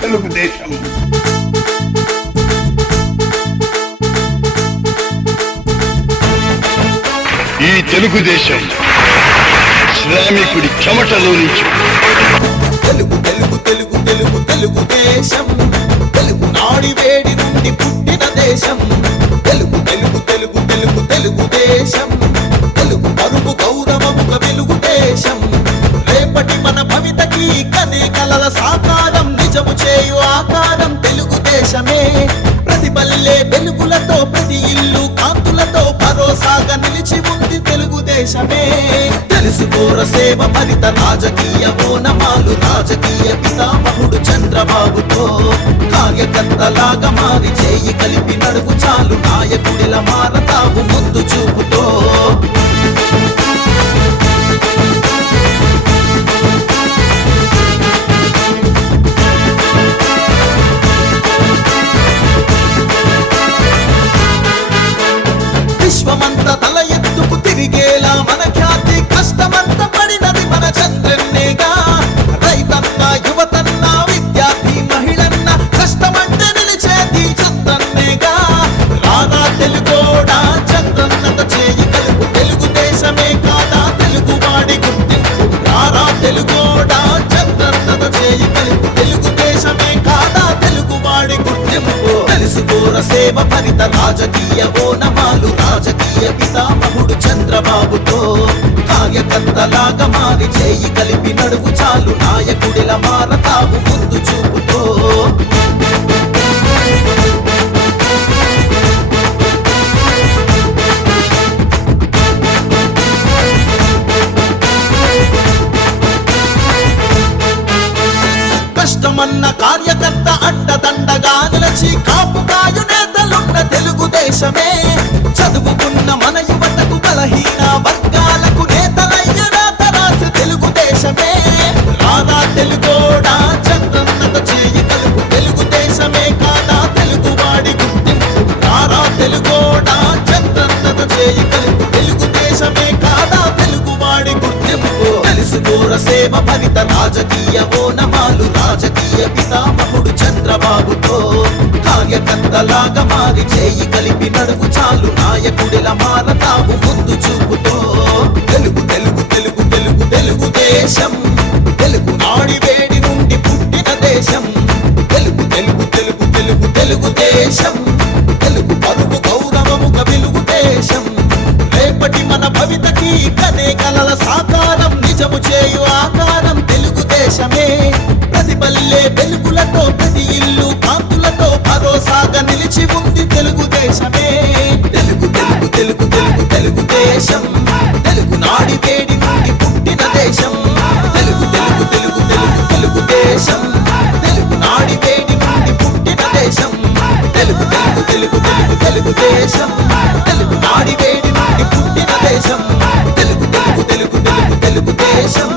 తెలుగుదేశం. ఈ తెలుగుదేశం శ్రామికుడి చెమటలో నుంచి తెలుగు తెలుగు తెలుగు తెలుగు తెలుగు దేశం తెలుగు నాడి వేడి నుండి పుట్టిన దేశం. తెలుగు తెలుగు తెలుగు తెలుగు తెలుగు దేశం తెలుగు పరుపు గౌరవముగ వెలుగు దేశం. రేపటి మన భవితకి కనే కలల సాకారం ప్రతి వెలుగులతో ప్రతి ఇల్లు కాంతులతో భరోసాగా నిలిచి ఉంది తెలుగుదేశమే. తెలుసుకోర సేవ భరిత రాజకీయ ఓనమాలు రాజకీయ పితామహుడు చంద్రబాబుతో. కార్యకర్తలాగా మారి చేయి కలిపి నడుగు చాలు నాయకుడిల మారతావు ముందు చూపుతో. విశ్వమంత గుర్తింపు సేవ ఫలిత రాజకీయ ఓనమాలు. రాజకీయ పితామహుడు చంద్రబాబుతో కార్యకర్తలాగా మారి చేయి కలిపి నడుగు చాలు. నాయకుడిల మారతావు కష్టమన్న కార్యకర్త అండదండగా నిలచి కాపుకాయు నేతలున్న తెలుగుదేశమే. చదువు తెలుసుకోర సేవ భరిత రాజకీయ ఓనమాలు రాజకీయ పితామహుడు చంద్రబాబుతో కార్యకర్తలాగా మారి చేయి కలిపి నడుగు చాలు. నాయకుడిల మారతావు ముందు చూపుతో. తెలుగు తెలుగు తెలుగు తెలుగు తెలుగు దేశం. తెలుగు నాడి వేడి నుండి పుట్టిన దేశం. తెలుగు తెలుగు తెలుగు తెలుగు తెలుగు దేశం. తెలుగు పరువు గౌరవముగా వెలుగు దేశం. రేపటి మన భవితకి కనే కలల సాకారం రాజ్యము చేయు ఆకారం తెలుగు దేశమే ప్రతి పల్లె వెలుగులతో ప్రతి ఇల్లు కాంతులతో భరోసాగా నిలిచి ఉంది తెలుగుదేశమే. తెలుగు తెలుగు తెలుగు తెలుగు తెలుగుదేశం తెలుగు నాడి వేడి నుండి పుట్టిన దేశం. తెలుగు తెలుగు తెలుగు తెలుగు తెలుగుదేశం తెలుగు నాడి వేడి నుండి పుట్టిన దేశం. తెలుగు తెలుగు తెలుగు తెలుగు తెలుగుదేశం తెలుగు నాడి 내 손.